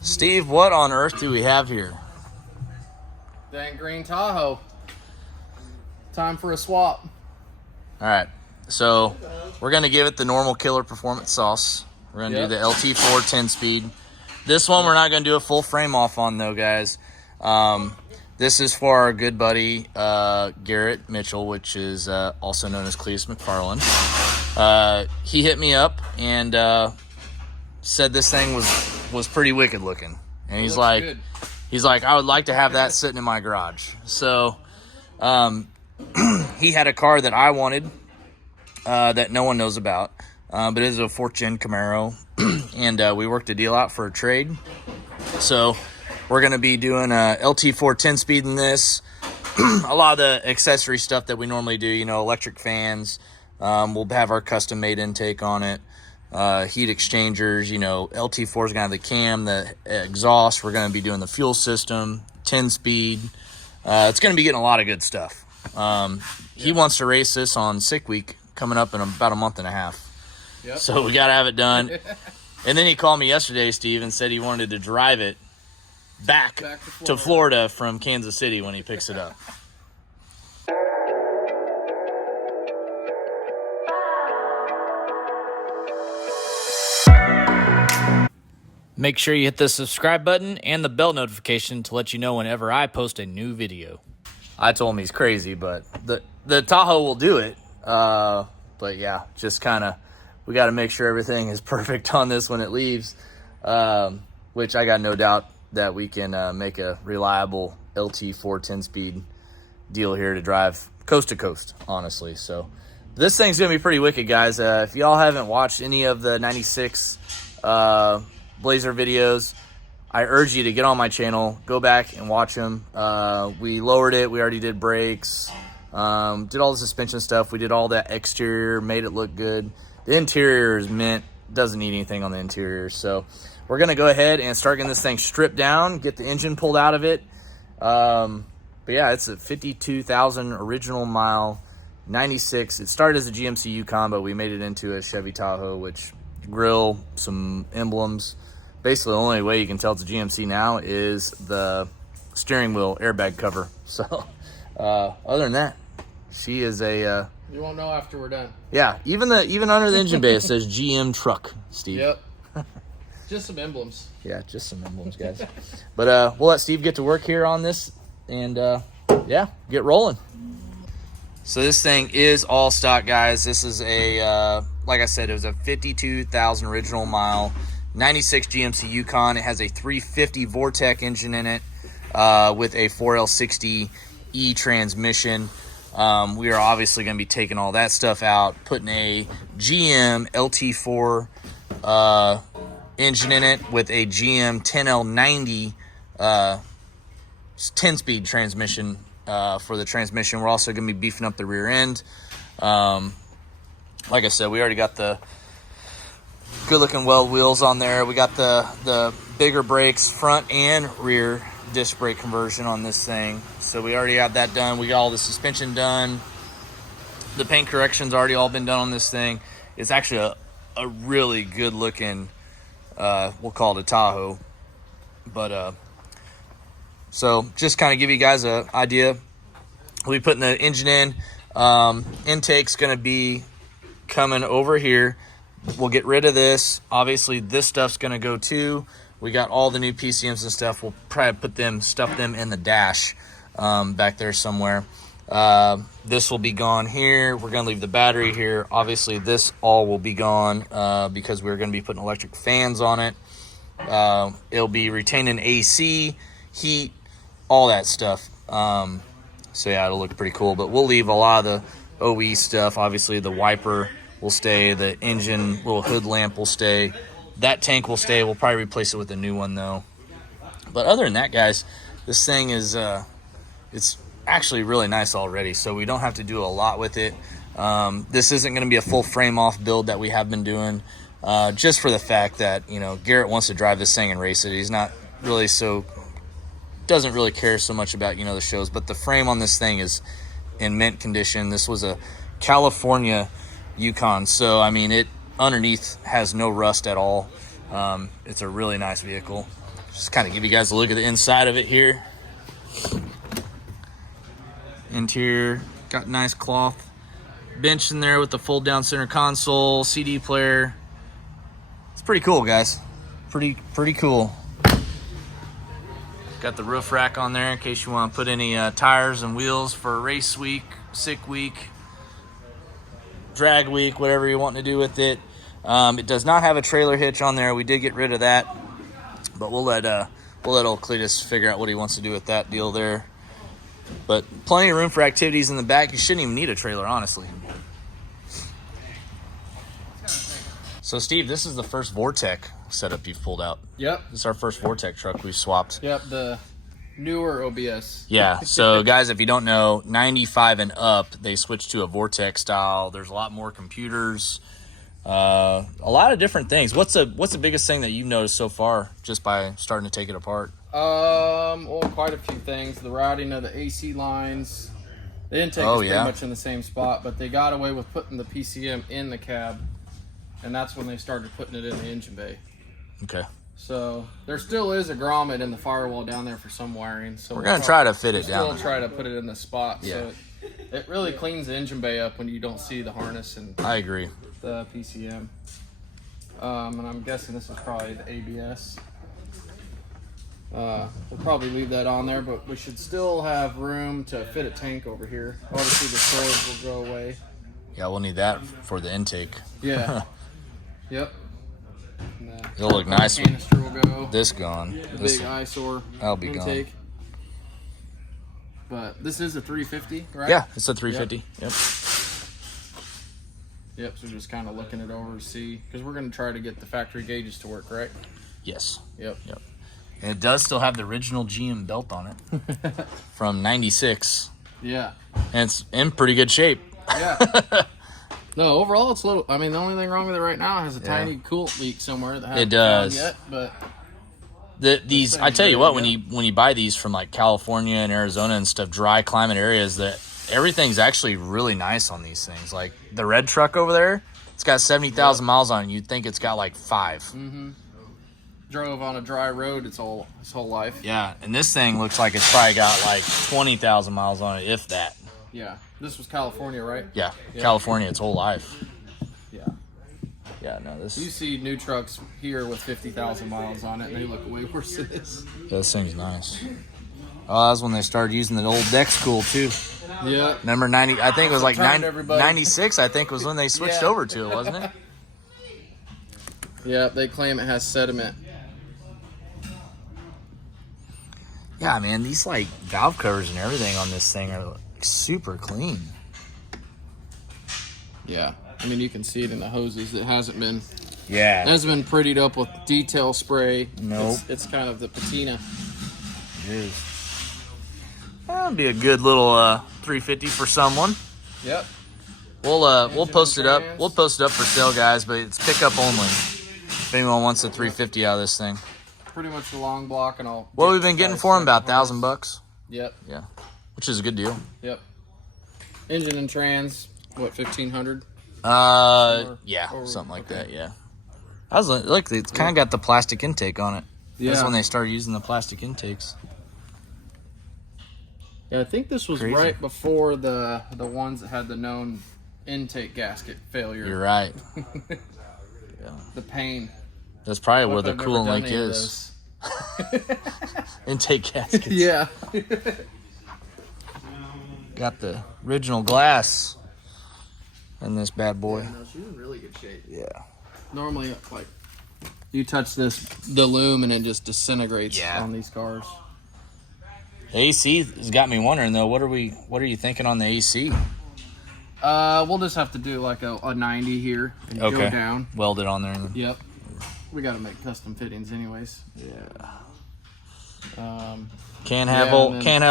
Steve, what on earth do we have here? That green Tahoe. Time for a swap. All right, so we're going to give it the normal killer performance sauce. We're going to do the LT4 10-speed. This one we're not going to do a full frame off on, though, guys. This is for our good buddy Garrett Mitchell, which is also known as Cletus McFarland. He hit me up and said this thing was pretty wicked looking, and he's like, I would like to have that sitting in my garage. So he had a car that I wanted that no one knows about, but it is a 4th gen Camaro, and we worked a deal out for a trade. So we're going to be doing a LT4 10-speed in this. A lot of the accessory stuff that we normally do, electric fans. We'll have our custom-made intake on it. Heat exchangers, LT4 is going to have the cam, the exhaust. We're going to be doing the fuel system, 10-speed. It's going to be getting a lot of good stuff. He wants to race this on Sick Week coming up in about a month and a half. Yep. So we got to have it done. And then he called me yesterday, Steve, and said he wanted to drive it back to Florida from Kansas City when he picks it up. Make sure you hit the subscribe button and the bell notification to let you know whenever I post a new video. I told him he's crazy, but the Tahoe will do it. But yeah, just kind of, we got to make sure everything is perfect on this when it leaves, which I got no doubt that we can make a reliable LT4 10-speed deal here to drive coast to coast, honestly. So this thing's going to be pretty wicked, guys. If y'all haven't watched any of the 96 Blazer videos, I urge you to get on my channel, go back and watch them. We lowered it. We already did brakes, did all the suspension stuff. We did all that exterior, made it look good. The interior is mint, doesn't need anything on the interior. So we're going to go ahead and start getting this thing stripped down, get the engine pulled out of it. But yeah, it's a 52,000 original mile, 96. It started as a GMC Yukon, but we made it into a Chevy Tahoe, which grill, some emblems. Basically, the only way you can tell it's a GMC now is the steering wheel airbag cover. So other than that, she is a... you won't know after we're done. Yeah, even under the engine bay, it says GM truck, Steve. Yep. Just some emblems. Yeah, just some emblems, guys. But we'll let Steve get to work here on this and, yeah, get rolling. So this thing is all stock, guys. This is a, like I said, it was a 52,000 original mile, 96 GMC Yukon. It has a 350 Vortec engine in it with a 4L60E transmission. We are obviously going to be taking all that stuff out, putting a GM LT4 engine in it with a GM 10L90 10-speed transmission for the transmission. We're also going to be beefing up the rear end. Like I said, we already got the good-looking weld wheels on there. We got the bigger brakes, front and rear disc brake conversion on this thing. So we already have that done. We got all the suspension done. The paint correction's already all been done on this thing. It's actually a really good-looking, we'll call it a Tahoe. But, so just kind of give you guys an idea. We'll be putting the engine in. Intake's going to be coming over here. We'll get rid of this. Obviously, this stuff's going to go too. We got all the new PCMs and stuff. We'll probably stuff them in the dash back there somewhere. This will be gone here. We're going to leave the battery here. Obviously, this all will be gone because we're going to be putting electric fans on it. It'll be retaining AC, heat, all that stuff. So yeah, it'll look pretty cool. But we'll leave a lot of the OE stuff. Obviously, the wiper will stay. The engine little hood lamp will stay. That tank will stay. We'll probably replace it with a new one, though. But other than that, guys, this thing is it's actually really nice already, so we don't have to do a lot with it. This isn't going to be a full frame-off build that we have been doing, just for the fact that, Garrett wants to drive this thing and race it. He's not really doesn't really care so much about, the shows. But the frame on this thing is in mint condition. This was a California Yukon, so, I mean, underneath has no rust at all. It's a really nice vehicle. Just kind of give you guys a look at the inside of it here. Interior, got nice cloth bench in there with the fold down center console, CD player. It's pretty cool, guys. Pretty cool. Got the roof rack on there in case you want to put any tires and wheels for a race week, sick week, drag week, whatever you want to do with it. It does not have a trailer hitch on there. We did get rid of that, but we'll let old Cletus figure out what he wants to do with that deal there. But plenty of room for activities in the back. You shouldn't even need a trailer, honestly. So, Steve, this is the first vortec setup you've pulled out. Yep. This is our first vortec truck we've swapped. Yep, the newer OBS. Yeah, so guys, if you don't know, 95 and up, they switched to a vortec style. There's a lot more computers, a lot of different things. What's the biggest thing that you've noticed so far just by starting to take it apart? Well, quite a few things. The routing of the AC lines. The intake is pretty much in the same spot, but they got away with putting the PCM in the cab, and that's when they started putting it in the engine bay. Okay. So there still is a grommet in the firewall down there for some wiring. So we're gonna try to fit it down. We'll try to put it in the spot. Yeah. So it really cleans the engine bay up when you don't see the harness and I agree. the PCM. And I'm guessing this is probably the ABS. We'll probably leave that on there, but we should still have room to fit a tank over here. Obviously the storage will go away. Yeah, we'll need that for the intake. Yeah. Yep. It'll look nice Canister will go. This gone. The This big eyesore that'll be intake. gone. But this is a 350, right? Yeah, it's a 350. Yep. Yep, so just kind of looking it over to see, because we're going to try to get the factory gauges to work, right? Yes. Yep. And it does still have the original GM belt on it from 96. Yeah. And it's in pretty good shape. Yeah. No, overall it's a little, I mean, the only thing wrong with it right now has a tiny coolant leak somewhere that hasn't found yet, but these I tell you what, when you buy these from like California and Arizona and stuff, dry climate areas, that everything's actually really nice on these things. Like the red truck over there, it's got 70,000 miles on it. You'd think it's got like 5. Mm-hmm. Drove on a dry road its whole life. Yeah, and this thing looks like it's probably got like 20,000 miles on it, if that. Yeah. This was California, right? Yeah, California its whole life. Yeah. Yeah, no, this. You see new trucks here with 50,000 miles on it, and they look way worse than this. Yeah, this thing's nice. Oh, that was when they started using the old Dex Cool too. Yeah. Remember 90? I think it was like 96. 96. I think was when they switched over to it, wasn't it? Yeah, they claim it has sediment. Yeah, man, these like valve covers and everything on this thing are like, super clean. Yeah, I mean you can see it in the hoses. It hasn't been. Yeah. It hasn't been prettied up with detail spray. Nope. It's kind of the patina. It is. That'd be a good little 350 for someone. Yep. We'll post it up. trans. We'll post it up for sale, guys, but it's pickup only. If anyone wants a 350 out of this thing. Pretty much the long block and all. What we've been getting for them, about $1,000. Yep. Yeah, which is a good deal. Yep. Engine and trans, what, 1,500? Yeah, or- something like okay. that. Yeah. I was look, it's kind of got the plastic intake on it. Yeah. That's when they started using the plastic intakes. Yeah, I think this was Crazy. right before the ones that had the known intake gasket failure. You're right. The pain. That's probably where Hope the I've never coolant done leak any of is. Intake gaskets. Yeah. Got the original glass in this bad boy. No, she's in really good shape. Yeah. Normally, like, you touch the loom and it just disintegrates Yeah. on these cars. The AC has got me wondering though. What are you thinking on the AC? We'll just have to do like a 90 here and go down. Weld it on there. And Yep. We got to make custom fittings anyways. yeah. And Can't have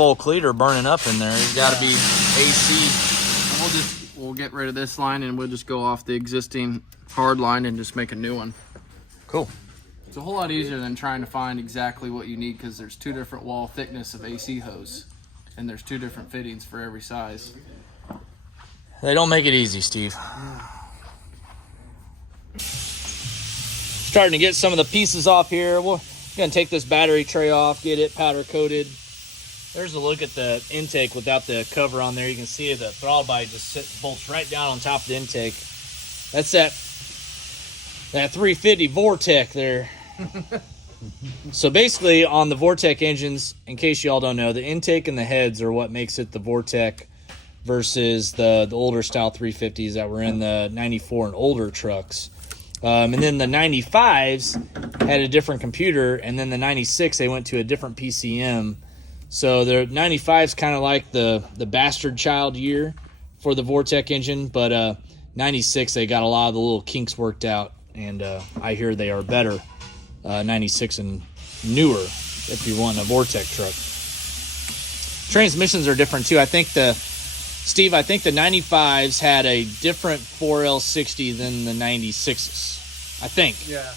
old Cleater burning up in there. It's got to be AC. we'll get rid of this line and we'll just go off the existing hard line and just make a new one. Cool. It's a whole lot easier than trying to find exactly what you need because there's 2 different wall thickness of AC hose and there's 2 different fittings for every size. They don't make it easy, Steve. starting to get some of the pieces off here. We're going to take this battery tray off, get it powder coated. There's a look at the intake without the cover on there. You can see the throttle body just bolts right down on top of the intake. That's that 350 vortec there. So basically on the vortec engines, in case y'all don't know, the intake and the heads are what makes it the vortec versus the older style 350s that were in the 94 and older trucks. And then the 95s had a different computer, and then the 96 they went to a different PCM. So the 95's kind of like the bastard child year for the vortec engine, but 96 they got a lot of the little kinks worked out, and I hear they are better 96 and newer if you want a vortec truck. Transmissions are different too. I think the 95s had a different 4L60 than the 96s. I think. Yeah.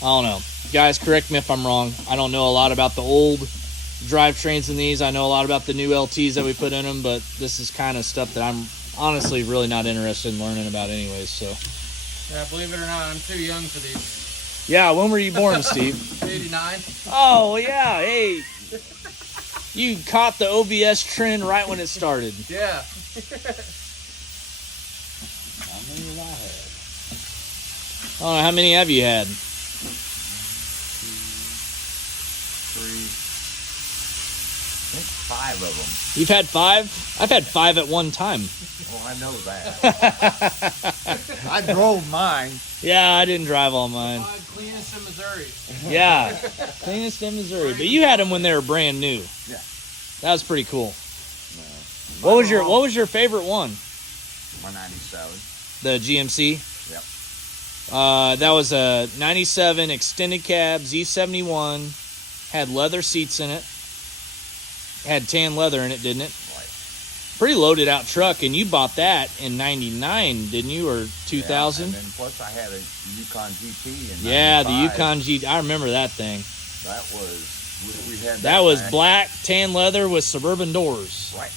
I don't know. Guys, correct me if I'm wrong. I don't know a lot about the old drivetrains in these. I know a lot about the new LTs that we put in them, but this is kind of stuff that I'm honestly really not interested in learning about anyways. So. Yeah, believe it or not, I'm too young for these. Yeah, when were you born, Steve? 89. Oh, yeah. Hey. You caught the OBS trend right when it started. Yeah. How many have I had? I don't know, how many have you had? 3. I think 5 of them. You've had 5? I've had 5 at one time. Oh, I know that. I drove mine. Yeah, I didn't drive all mine. 5 cleanest in Missouri. Yeah, cleanest in Missouri. But you had them when they were brand new. Yeah. That was pretty cool. No. What was your favorite one? My 97. The GMC? Yep. That was a 97 extended cab Z71. Had leather seats in it. Had tan leather in it, didn't it? Right. Pretty loaded out truck, and you bought that in 99, didn't you, or 2000? Yeah, and then plus I had a Yukon GT in 95. Yeah, the Yukon GT. I remember that thing. That was, we had That was back. black, tan leather with suburban doors. Right.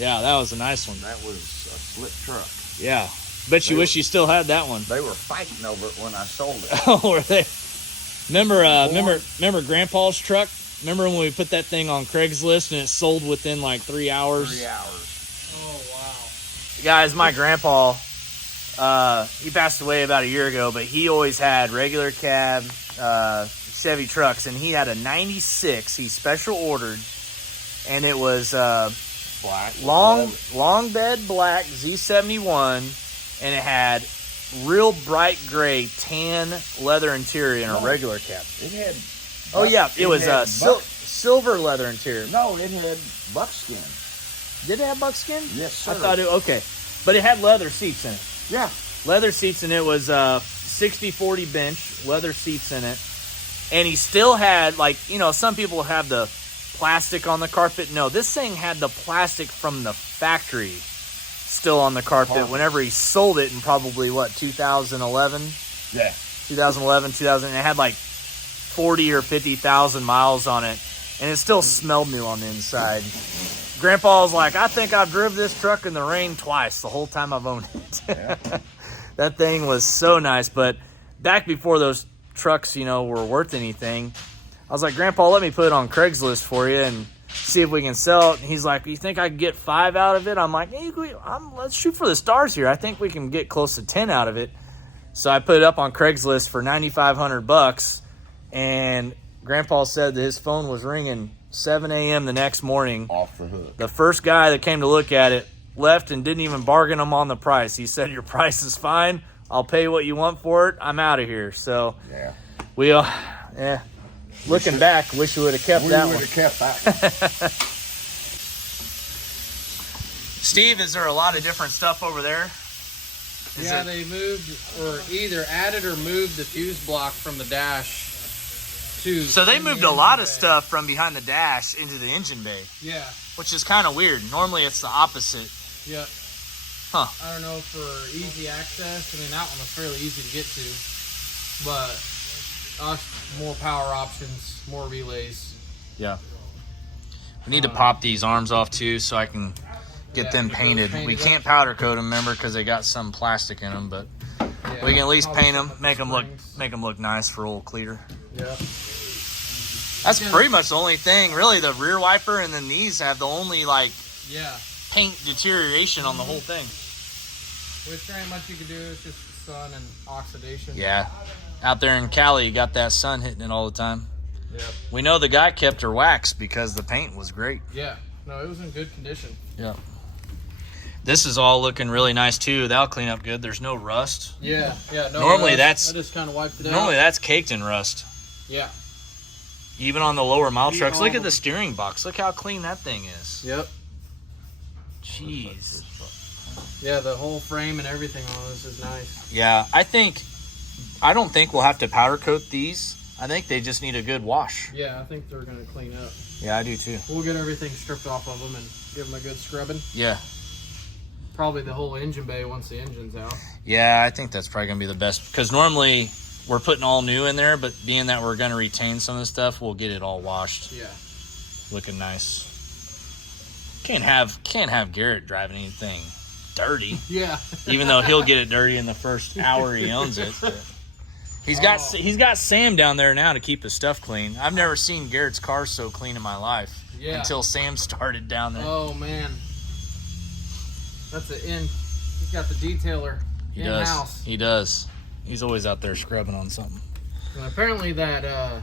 Yeah, that was a nice one. That was a slick truck. Yeah. Bet you wish you still had that one. They were fighting over it when I sold it. Oh, were they? Remember Grandpa's truck? Remember when we put that thing on Craigslist and it sold within like 3 hours? 3 hours. Oh, wow. Guys, my grandpa, he passed away about a year ago, but he always had regular cab Chevy trucks, and he had a 96 he special ordered, and it was Black. long bed black Z71, and it had real bright gray tan leather interior in a regular cab. It had. Oh yeah, it was had silver leather interior. No, it had buckskin. Did it have buckskin? Yes, sir. I thought it okay, but it had leather seats in it. Yeah. Leather seats in it was 60/40 bench, leather seats in it, and he still had, like, you know, some people have the plastic on the carpet. No, this thing had the plastic from the factory still on the carpet whenever he sold it in probably 2011. Yeah. 2011, 2000. And it had like 40 or 50,000 miles on it, and it still smelled new on the inside. Grandpa was like, I think I've driven this truck in the rain twice the whole time I've owned it. Yeah. That thing was so nice. But back before those trucks, you know, were worth anything, I was like, Grandpa, let me put it on Craigslist for you and see if we can sell it. And he's like, you think I could get 5 out of it? I'm like, hey, let's shoot for the stars here. I think we can get close to 10 out of it. So I put it up on Craigslist for $9,500, and Grandpa said that his phone was ringing 7 a.m. the next morning. Off the hook. The first guy that came to look at it left and didn't even bargain him on the price. He said, your price is fine. I'll pay what you want for it. I'm out of here. So Yeah. Looking back, wish we would have kept that We one. would have kept that one. Steve, is there a lot of different stuff over there? Yeah, they moved or either added or moved the fuse block from the dash to. So they moved a lot of stuff from behind the dash into the engine bay, Yeah. which is kind of weird. Normally it's the opposite. Yep. Huh. I don't know, for easy access. I mean, that one was fairly easy to get to, but more power options, more relays. Yeah. We need to pop these arms off too so I can get them get those painted. painted We up. can't powder coat them, remember, because they got some plastic in them, but Yeah, we can at least probably paint them, some make them springs. look nice for old cleater. Yep. That's pretty much the only thing, really. The rear wiper and then these have the only like paint deterioration on the whole thing. Which there ain't much you can do. It's just sun and oxidation. Yeah, out there in Cali, you got that sun hitting it all the time. Yep. We know the guy kept her waxed because the paint was great. Yeah. No, it was in good condition. Yeah. This is all looking really nice too. That'll clean up good. There's no rust. Yeah. Yeah. No Normally rust. I just kind of wiped it out. Normally that's caked in rust. Yeah. Even on the lower mile trucks. Look at the steering box. Look how clean that thing is. Yep. Jeez. Yeah, the whole frame and everything on this is nice. Yeah, I don't think we'll have to powder coat these. I think they just need a good wash. Yeah, I think they're going to clean up. Yeah, I do too. We'll get everything stripped off of them and give them a good scrubbing. Yeah. Probably the whole engine bay once the engine's out. Yeah, I think that's probably going to be the best. Because normally we're putting all new in there, but being that we're going to retain some of the stuff, we'll get it all washed. Yeah. Looking nice. Can't have Garrett driving anything dirty. Yeah. Even though he'll get it dirty in the first hour he owns it. He's got Sam down there now to keep his stuff clean. I've never seen Garrett's car so clean in my life. Yeah. Until Sam started down there. Oh man. That's he's got the detailer in-house. He does. He's always out there scrubbing on something. And apparently that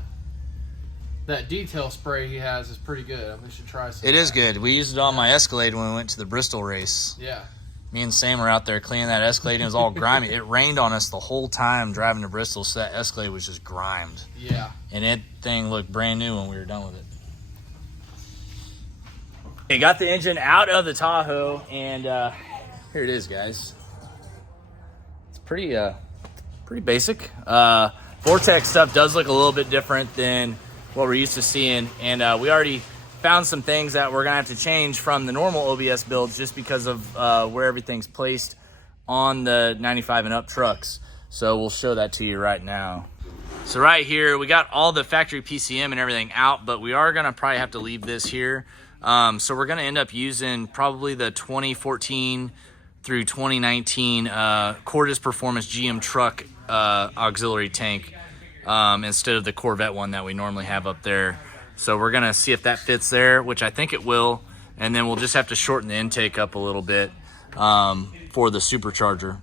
detail spray he has is pretty good. We should try some. It is good. We used it on my Escalade when we went to the Bristol race. Yeah. Me and Sam were out there cleaning that Escalade, and it was all grimy. It rained on us the whole time driving to Bristol, so that Escalade was just grimed. Yeah. And that thing looked brand new when we were done with it. Okay, got the engine out of the Tahoe, and here it is, guys. It's pretty basic. Vortec stuff does look a little bit different than what we're used to seeing, and we already found some things that we're gonna have to change from the normal OBS builds just because of where everything's placed on the 95 and up trucks. So we'll show that to you right now. So right here, we got all the factory PCM and everything out, but we are gonna probably have to leave this here. So we're gonna end up using probably the 2014 through 2019 Cordis Performance GM truck auxiliary tank instead of the Corvette one that we normally have up there. So we're gonna see if that fits there, which I think it will, and then we'll just have to shorten the intake up a little bit for the supercharger.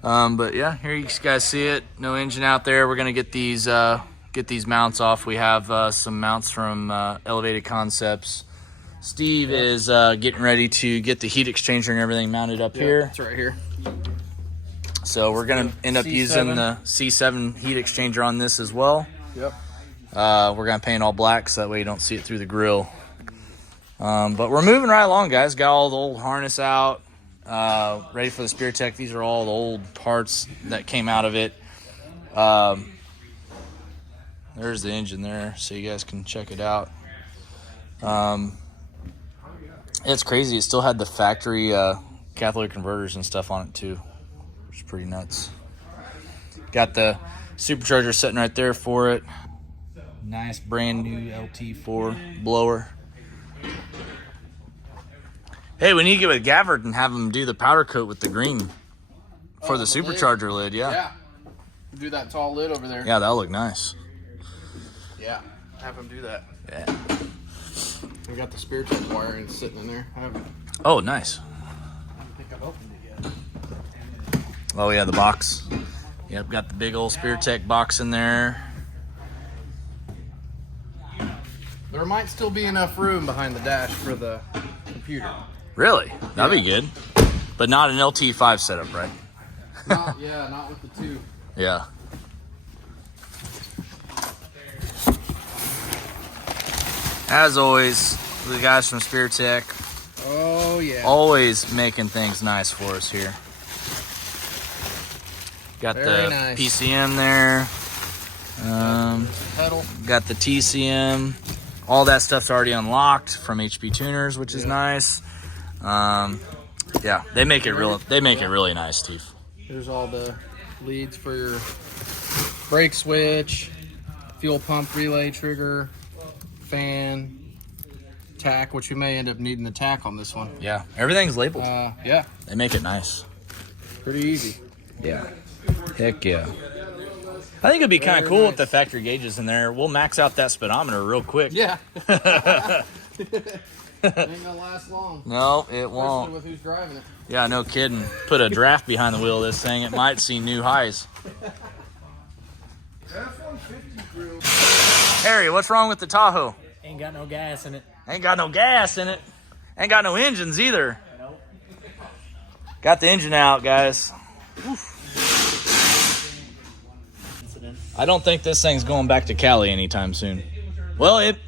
But yeah, here you guys see it. No engine out there. We're gonna get these mounts off. We have some mounts from Elevated Concepts. Steve is getting ready to get the heat exchanger and everything mounted up here. It's right here. So we're gonna end up using the C7 heat exchanger on this as well. Yep. We're gonna paint all black so that way you don't see it through the grill. But we're moving right along, guys. Got all the old harness out, ready for the SpearTech. These are all the old parts that came out of it. There's the engine there, so you guys can check it out. It's crazy. It still had the factory catalytic converters and stuff on it too, which is pretty nuts. Got the supercharger sitting right there for it. Nice brand new LT4 blower. Hey, we need to get with Gafford and have him do the powder coat with the green for the supercharger lid. Yeah. Do that tall lid over there. Yeah, that'll look nice. Yeah. Have him do that. Yeah. We got the SpearTech wiring sitting in there. Oh, nice. I don't think I've opened it yet. Oh yeah, the box. Yep, got the big old SpearTech box in there. There might still be enough room behind the dash for the computer. Really? That'd be good. But not an LT5 setup, right? Not with the two. Yeah. As always, the guys from SpearTech. Oh yeah. Always making things nice for us here. Got the nice. PCM there. Pedal. Got the TCM. All that stuff's already unlocked from HP Tuners, which is nice. Yeah, they make it really nice, Steve. There's all the leads for your brake switch, fuel pump relay trigger, fan, tack, which we may end up needing the tack on this one. Yeah, everything's labeled. Yeah. They make it nice. Pretty easy. Yeah. Heck yeah. I think it'd be kind of cool with the factory gauges in there. We'll max out that speedometer real quick. Yeah. Ain't gonna last long. No, it won't. Especially with who's driving it. Yeah, no kidding. Put a draft behind the wheel of this thing. It might see new highs. Harry, what's wrong with the Tahoe? Ain't got no gas in it. Ain't got no gas in it. Ain't got no engines either. Nope. Got the engine out, guys. Oof. I don't think this thing's going back to Cali anytime soon. Well, it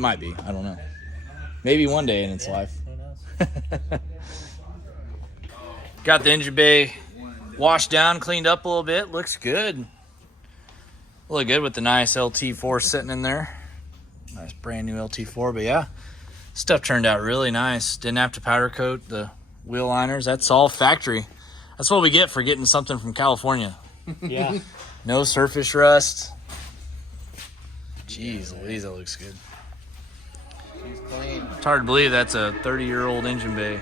might be. I don't know. Maybe one day in its life. Who knows? Got the engine bay washed down, cleaned up a little bit. Looks good. Look good with the nice LT4 sitting in there. Nice brand new LT4, but yeah. Stuff turned out really nice. Didn't have to powder coat the wheel liners. That's all factory. That's what we get for getting something from California. Yeah. No surface rust. Jeez Louise, that looks good. She's clean. It's hard to believe that's a 30-year-old engine bay.